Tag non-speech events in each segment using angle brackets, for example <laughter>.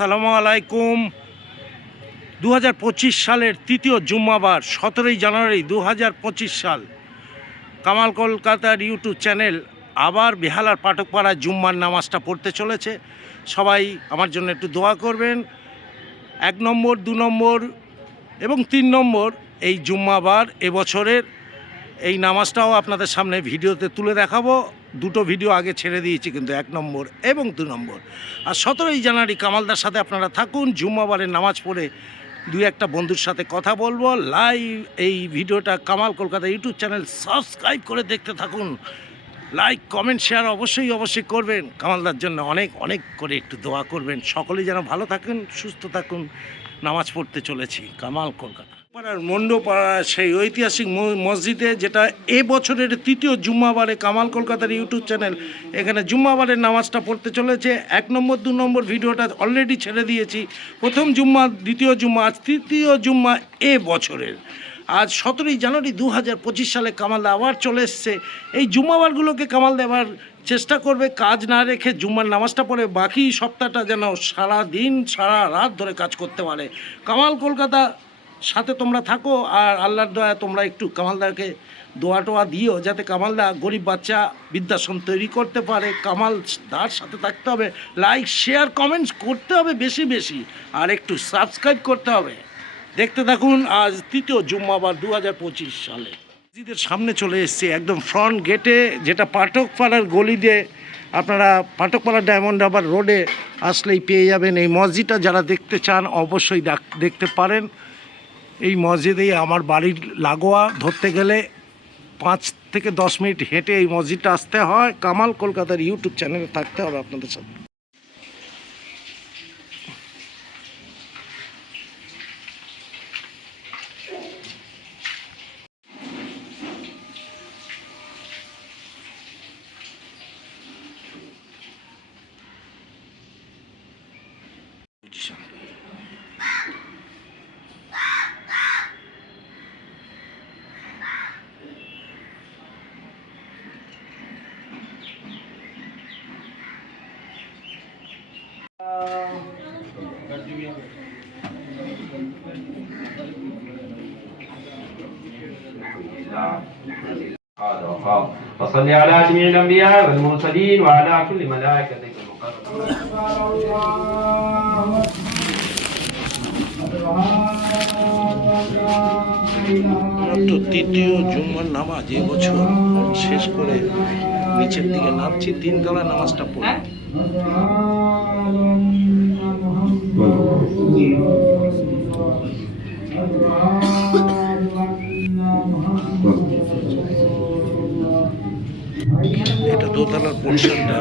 আসসালামু আলাইকুম। দু হাজার পঁচিশ সালের তৃতীয় জুম্মাবার, সতেরোই জানুয়ারি দু হাজার পঁচিশ সাল। কামাল কলকাতার ইউটিউব চ্যানেল আবার বেহালার পাঠকপাড়া জুম্মার নামাজটা পড়তে চলেছে। সবাই আমার জন্য একটু দোয়া করবেন। এক নম্বর, দু নম্বর এবং তিন নম্বর এই জুম্মাবার এবছরের এই নামাজটাও আপনাদের সামনে ভিডিওতে তুলে দেখাবো। দুটো ভিডিও আগে ছেড়ে দিয়েছি কিন্তু এক নম্বর এবং দু নম্বর। আর সতেরোই জানুয়ারি কামালদার সাথে আপনারা থাকুন জুম্মাবারের নামাজ পড়ে দুই একটা বন্ধুর সাথে কথা বলব, লাইভ এই ভিডিওটা Kamal Kolkata YouTube channel subscribe করে দেখতে থাকুন। লাইক, কমেন্ট, শেয়ার অবশ্যই অবশ্যই করবেন। কামালদার জন্য অনেক অনেক করে একটু দোয়া করবেন। সকলেই যেন ভালো থাকুন, সুস্থ থাকুন। নামাজ পড়তে চলেছি, কামাল কলকাতা। পাড়ার মন্ডপাড়া সেই ঐতিহাসিক মসজিদে যেটা এ বছরের তৃতীয় জুম্মাবারে কামাল কলকাতার ইউটিউব চ্যানেল, এখানে জুম্মাবারের নামাজটা পড়তে চলেছে। এক নম্বর, দু নম্বর ভিডিওটা অলরেডি ছেড়ে দিয়েছি। প্রথম জুম্মা, দ্বিতীয় জুম্মা তৃতীয় জুম্মা এ বছরের। আজ সতেরোই জানুয়ারি দু হাজার পঁচিশ সালে কামালদা আবার চলে এসছে। এই জুম্মাবারগুলোকে কামাল দেওয়ার চেষ্টা করবে কাজ না রেখে জুম্মার নামাজটা পড়ে, বাকি সপ্তাহটা যেন সারা দিন সারা রাত ধরে কাজ করতে পারে। কামাল কলকাতা সাথে তোমরা থাকো আর আল্লাহর দয়া তোমরা একটু কামালদাকে দোয়া টোয়া দিও যাতে কামালদা গরিব বাচ্চা বৃদ্ধাশ্রম তৈরি করতে পারে। কামাল দার সাথে থাকতে হবে লাইক শেয়ার কমেন্টস করতে হবে বেশি বেশি, আর একটু সাবস্ক্রাইব করতে হবে। দেখতে থাকুন, আজ তৃতীয় জুম্মাবার দু হাজার পঁচিশ সালে। মসজিদের সামনে চলে এসেছি, একদম ফ্রন্ট গেটে যেটা পাঠকপাড়ার গলি দিয়ে আপনারা পাঠকপাড়া ডায়মন্ড হারবার রোডে আসলেই পেয়ে যাবেন। এই মসজিদটা যারা দেখতে চান, অবশ্যই দেখ- দেখতে পারেন। এই মসজিদেই আমার বাড়ির লাগোয়া ধরতে গেলে পাঁচ থেকে দশ মিনিট হেঁটে এই মসজিদটা আসতে হয়। কামাল কলকাতার ইউটিউব চ্যানেলে থাকতে হবে আপনাদের সাথে। وقال فصل على جميع الأنبياء والمرسلين وعلى كل ملائكتك المقربين তৃতীয় জুম্মার নামাজ এবছর শেষ করে নিচের দিকে নামছি, তিনতলা নামাজটা পড়ে এটা দোতলার পজিশনটা,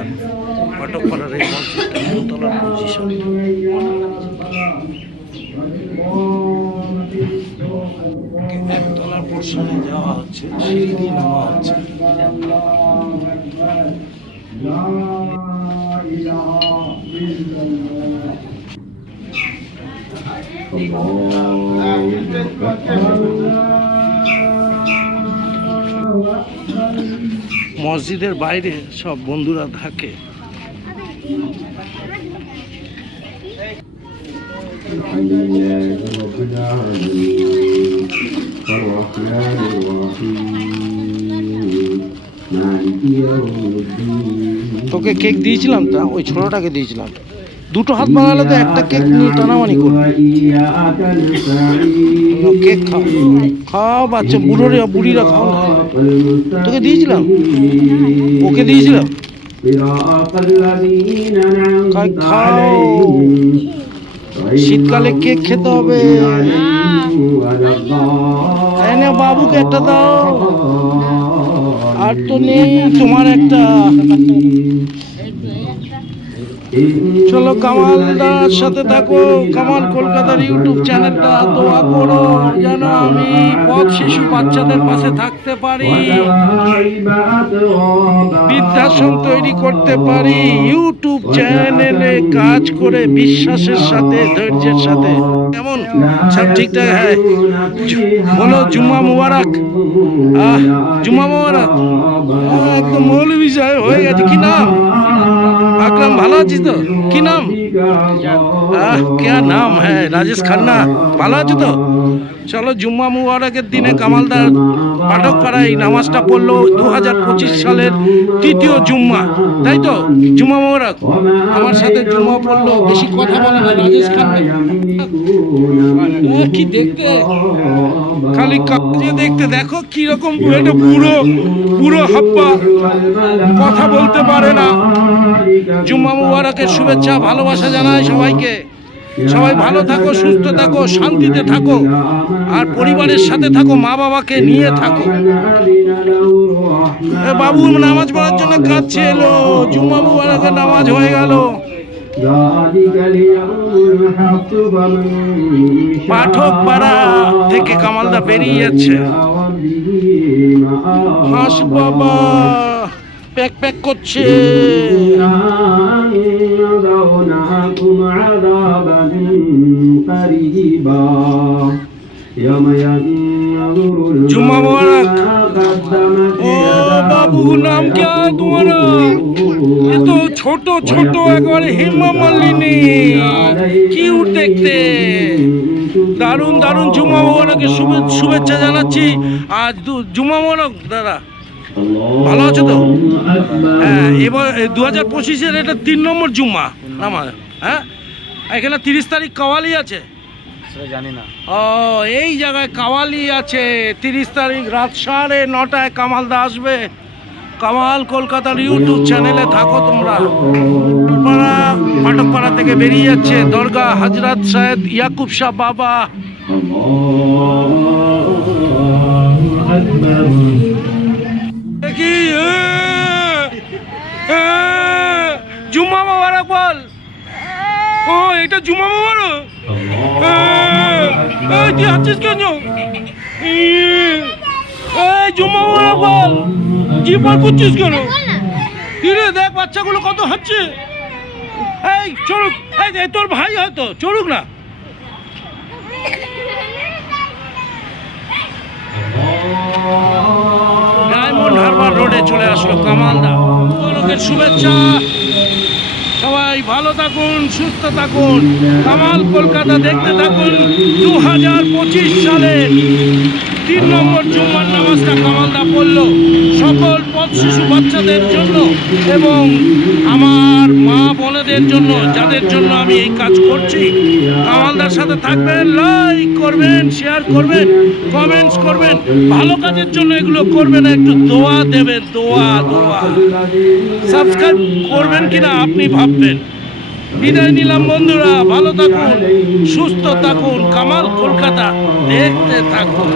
পাটকপাড়ার এই মসজিদটা দোতলার পজিশন একতলার পজিশনে যাওয়া হচ্ছে সিঁড়ি নামা হচ্ছে। মসজিদের বাইরে সব বন্ধুরা থাকে। الرحمن الرحيم مالك يوم الدين তোকে কেক দিয়েছিলাম তা ওই ছোটটাকে দিয়েছিলাম দুটো হাত বাড়ালে তো একটা কেক নিয়ে টানামানি করবে وإياك نستعين কেক খাও খাও বাচ্চা বুড়োরা বুড়িরা খাও না তোকে দিয়েছিলাম ওকে দিয়েছিলাম صراط الذين أنعمت খাই খাও عليهم غير শীতকালে কেক খেতে হবে আয়না বাবুকে একটা দাও। আর তো নেই তোমার একটা। চলো কামালদার সাথে থাকো। কামাল কলকাতার ইউটিউব চ্যানেলটা দোয়া করো যেন আমি পথ শিশু বাচ্চাদের পাশে থাকতে পারি। বৃদ্ধাশ্রম তৈরি করতে পারি। ইউটিউব চ্যানেলে কাজ করে বিশ্বাসের সাথে ধৈর্যের সাথে। কেমন? সব ঠিকঠাক? হ্যাঁ। বলো জুম্মা মুবারক। আহ জুম্মা মুবারক। আহ, একদম মৌলবি হয়ে গেছে। কি নাম? আকরাম, ভালো আছিস তো? কি নাম? আহ কে নাম হ্যাঁ রাজেশ খান্না, ভালো আছো তো? চলো, জুম্মা মুবারকের দিনে কামালদার পাঠকপাড়া এই নামাজটা পড়ল দু হাজার পঁচিশ সালের তৃতীয় জুম্মা, তাই তো? জুম্মা মুবারক? আমার সাথে জুম্মা পড়ল, বেশি কথা বলে না, রাজেশ খান্না। কি দেখতে? খালি দেখতে, দেখো কীরকম একটা বুড়ো বুড়ো হাপ্পা, কথা বলতে পারে না। জুম্মা মুবারকের শুভেচ্ছা, ভালোবাসা জানাই সবাইকে। সবাই ভালো থাকো, সুস্থ থাকো, শান্তিতে থাকো, আর পরিবারের সাথে থাকো মা বাবাকে নিয়ে থাকো। বাবু, নামাজ পড়ার জন্য কাঁদছে এলো, জুম্মা মুবারকের নামাজ হয়ে গেল। পাঠক পাড়া থেকে কামালদা বেরিয়ে যাচ্ছে। হাস বাবা প্যাক প্যাক করছে। জুম্মা মোবারক। বাবু এত ছোট ছোট, একবারে হেমা দেখতে দারুণ দারুণ জুম্মা মোবারকের শুভেচ্ছা জানাচ্ছি। আজ জুম্মা মোবারক, দাদা। ভালো আছো তো? হ্যাঁ এবার দু হাজার পঁচিশের এটা তিন নম্বর জুম্মা নামাজ হ্যাঁ? এখানে তিরিশ তারিখ কাওয়ালি আছে? জানি না। ও এই জায়গায় কাওয়ালি আছে তিরিশ তারিখ রাত সাড়ে নটায় কামাল দা আসবে। কামাল কলকাতার ইউটিউব চ্যানেলে থাকো তোমরা। পাড়া পাটকপাড়া থেকে বেরিয়ে যাচ্ছে দরগা হাজরাত সাহেদ ইয়াকুব শাহ বাবা। জুম্মা মোবারক বল। ও এটা জুম্মা মোবারক? তুই হাঁটছিস কেন? এই জুম্মা মোবারক বল। জিপার করছিস কেন? কি রে দেখ বাচ্চাগুলো কত হাঁটছে। এই চলুক এই যে তোর ভাই হয়তো চলুক না। <laughs> হারবার চলে কামালদা মোবারকের শুভেচ্ছা। সবাই ভালো থাকুন, সুস্থ থাকুন। কামাল কলকাতা দেখতে থাকুন দু সালের। তিন নম্বর জুম্মার নামাজটা কামালদা পড়ল। সকল পথ শিশু বাচ্চাদের জন্য এবং আমার মা বোনেদের জন্য, যাদের জন্য আমি এই কাজ করছি। কামালদার সাথে থাকবেন, লাইক করবেন, শেয়ার করবেন, কমেন্টস করবেন। ভালো কাজের জন্য এগুলো করবেন, একটু দোয়া দেবেন, দোয়া দোয়া। সাবস্ক্রাইব করবেন কিনা আপনি ভাববেন। বিদায় নিলাম বন্ধুরা ভালো থাকুন সুস্থ থাকুন কামাল কলকাতা দেখতে থাকুন।